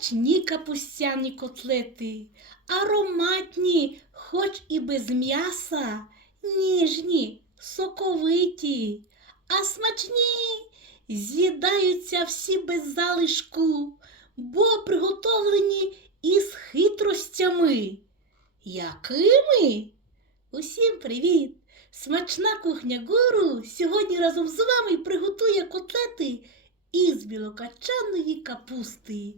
Смачні капустяні котлети, ароматні, хоч і без м'яса, ніжні, соковиті, а смачні з'їдаються всі без залишку, бо приготовлені із хитростями. Якими? Усім привіт! Смачна кухня гуру сьогодні разом з вами приготує котлети із білокачаної капусти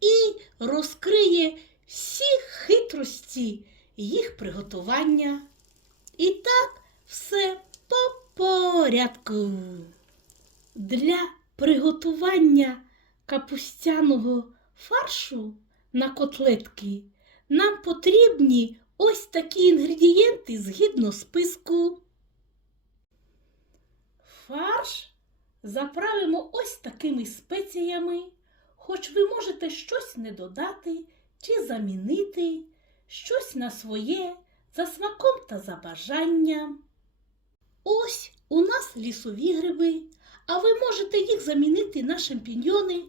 і розкриє всі хитрості їх приготування. І так все по порядку. Для приготування капустяного фаршу на котлетки нам потрібні ось такі інгредієнти згідно списку. Фарш заправимо ось такими спеціями, хоч ви можете щось не додати чи замінити, щось на своє, за смаком та за бажанням. Ось у нас лісові гриби, а ви можете їх замінити на шампіньйони,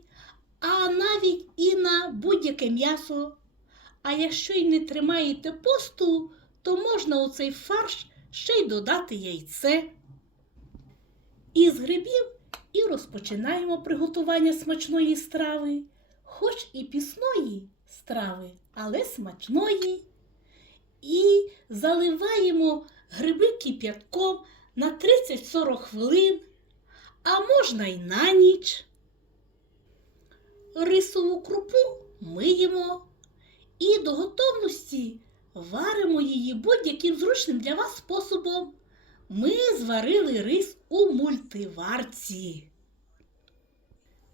а навіть і на будь-яке м'ясо. А якщо й не тримаєте посту, то можна у цей фарш ще й додати яйце. Із грибів і розпочинаємо приготування смачної страви, хоч і пісної страви, але смачної. І заливаємо гриби кип'ятком на 30-40 хвилин, а можна й на ніч. Рисову крупу миємо і до готовності варимо її будь-яким зручним для вас способом. Ми зварили рис у мультиварці.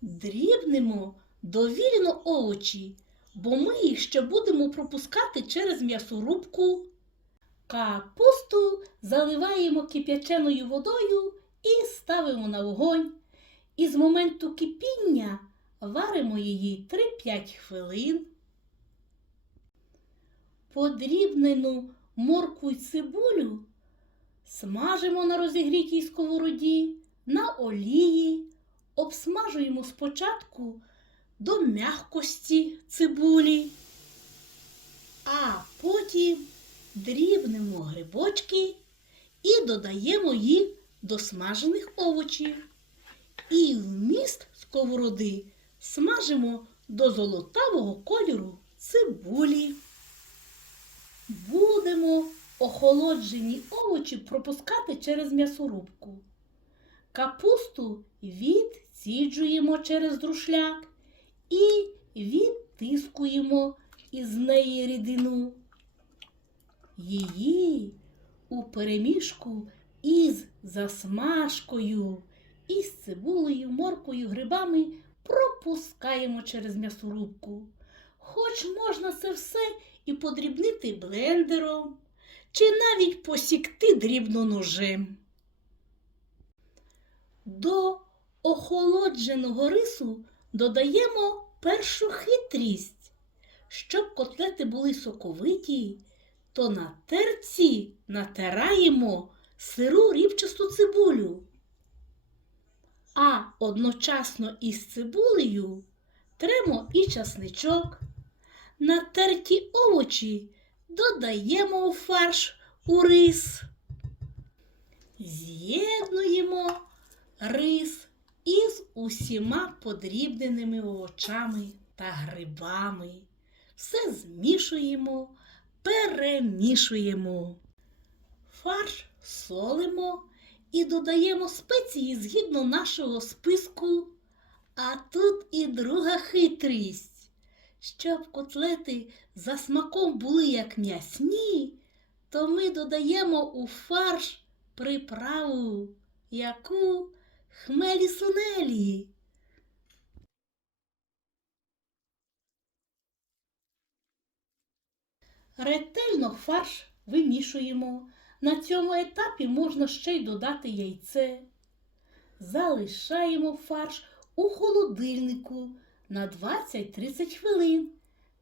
Дрібнемо довільно овочі, бо ми їх ще будемо пропускати через м'ясорубку. Капусту заливаємо кип'яченою водою і ставимо на вогонь. І з моменту кипіння варимо її 3-5 хвилин. Подрібнену моркву й цибулю смажимо на розігрітій сковороді, на олії, обсмажуємо спочатку до м'якості цибулі, а потім дрібнемо грибочки і додаємо їх до смажених овочів. І вміст сковороди смажимо до золотавого кольору цибулі. Будемо охолоджені овочі пропускати через м'ясорубку. Капусту відціджуємо через друшляк і відтискуємо із неї рідину. Її у перемішку із засмажкою, із цибулею, моркою, грибами пропускаємо через м'ясорубку. Хоч можна це все і подрібнити блендером, чи навіть посікти дрібно ножем. До охолодженого рису додаємо першу хитрість. Щоб котлети були соковиті, то на терці натираємо сиру рівчасту цибулю. А одночасно із цибулею тремо і часничок. Натерті овочі додаємо у фарш у рис. З'єднуємо рис із усіма подрібненими овочами та грибами. Все змішуємо, перемішуємо. Фарш солимо і додаємо спеції згідно нашого списку. А тут і друга хитрість. Щоб котлети за смаком були як м'ясні, то ми додаємо у фарш приправу, яку хмелі сунелі. Ретельно фарш вимішуємо. На цьому етапі можна ще й додати яйце. Залишаємо фарш у холодильнику на 20-30 хвилин.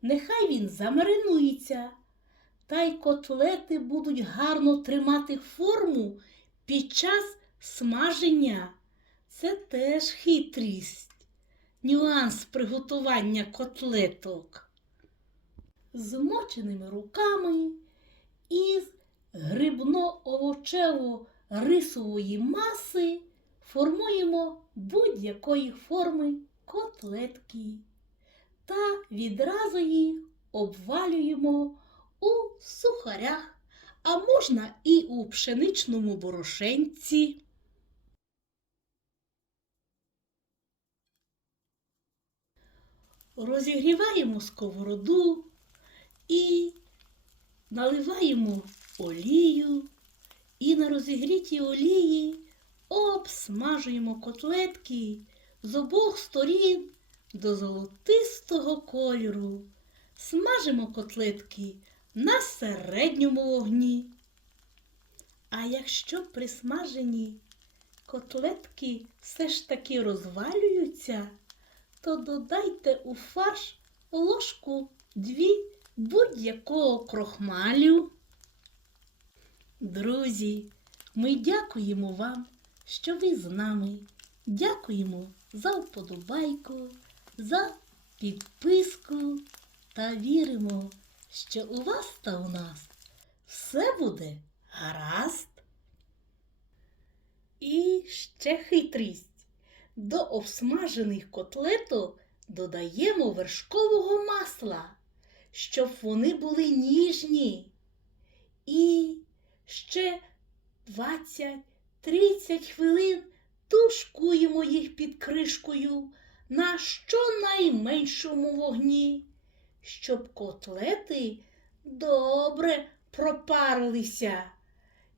Нехай він замаринується. Та й котлети будуть гарно тримати форму під час смаження. Це теж хитрість. нюанс приготування котлеток. Змоченими руками із грибно-овочево-рисової маси формуємо будь-якої форми котлетки та відразу їх обвалюємо у сухарях, а можна і у пшеничному борошенці. Розігріваємо сковороду і наливаємо олію. І на розігрітій олії обсмажуємо котлетки з обох сторін до золотистого кольору. Смажимо котлетки на середньому вогні. А якщо при смаженні котлетки все ж таки розвалюються, то додайте у фарш ложку дві будь-якого крохмалю. Друзі, ми дякуємо вам, що ви з нами. Дякуємо за вподобайку, за підписку та віримо, що у вас та у нас все буде гаразд. І ще хитрість. До обсмажених котлеток додаємо вершкового масла, щоб вони були ніжні. І ще 20-30 хвилин тушкуємо їх під кришкою на щонайменшому вогні, щоб котлети добре пропарилися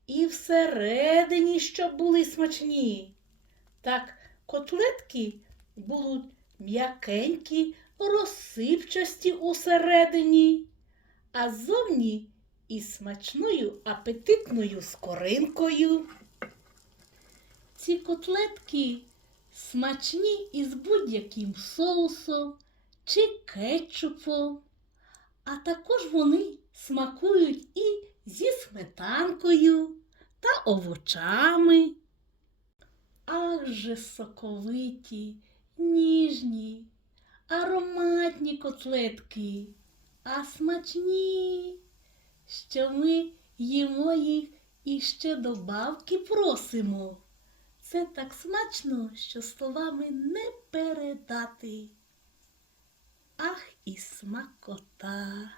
і всередині, щоб були смачні. Так котлетки будуть м'якенькі, розсипчасті усередині, а зовні із смачною апетитною скоринкою. Ці котлетки смачні із будь-яким соусом чи кетчупом, а також вони смакують і зі сметанкою та овочами. Ах же соковиті, ніжні, ароматні котлетки, а смачні, що ми їмо їх і ще добавки просимо. Це так смачно, що словами не передати. Ах і смакота!